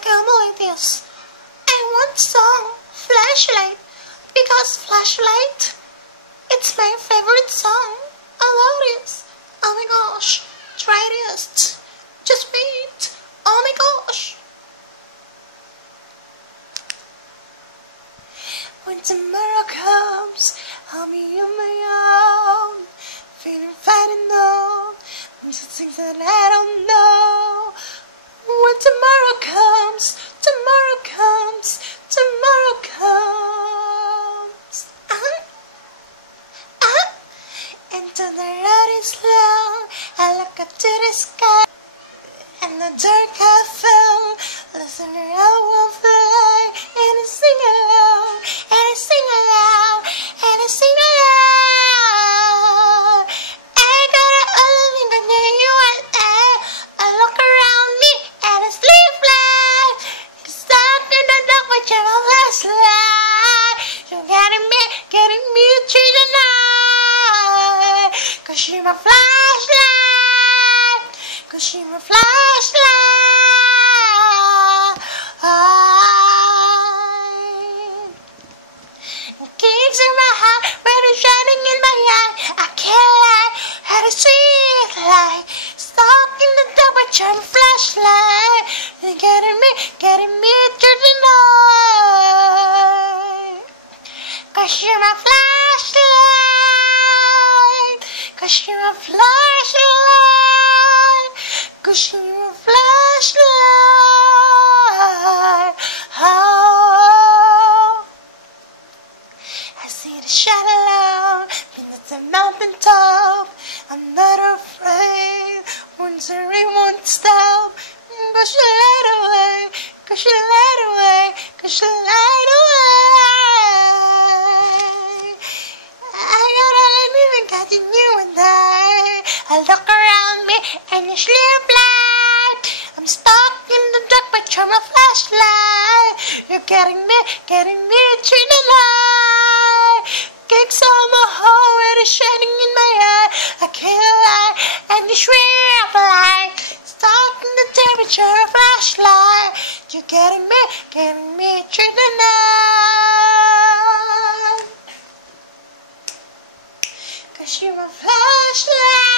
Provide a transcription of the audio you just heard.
like this. I want song, Flashlight, because Flashlight, it's my favorite song. I love this. Oh my gosh, try this. Just wait. Oh my gosh. When tomorrow comes, I'll be on my own, feeling fine and known, and just things that I don't know. When tomorrow comes, tomorrow comes, tomorrow comes. Until the road is long, I look up to the sky, and the dark I fell. Listen, I will fly, and I sing aloud, and I sing aloud, and I sing aloud. I got a only when you and I look around me, and I sleep like, stuck in the dark with your flashlight. You're getting me through the night, 'cause you're my flashlight, 'cause you're my flashlight. Keeps in my heart, red is shining in my eye. I can't lie, had a sweet light, stuck in the dark with your flashlight. You're getting me through the night, 'cause you're my flashlight, 'cause you're my flashlight, 'cause you're my flashlight. Oh, I see the shadow beneath the mountain top. I'm not afraid once the rain won't stop. 'Cause you light away, 'cause you light away, 'cause you light away. I got all I need and got you and I look around me and you sleep like I'm stuck in the dark but you're my flashlight. You're getting me through the night. Kicks on my heart, red is shining in my eye. I can't lie, and you shrivel like stuck in the dark but you're a flashlight. You're getting me through the night, 'cause you're my flashlight.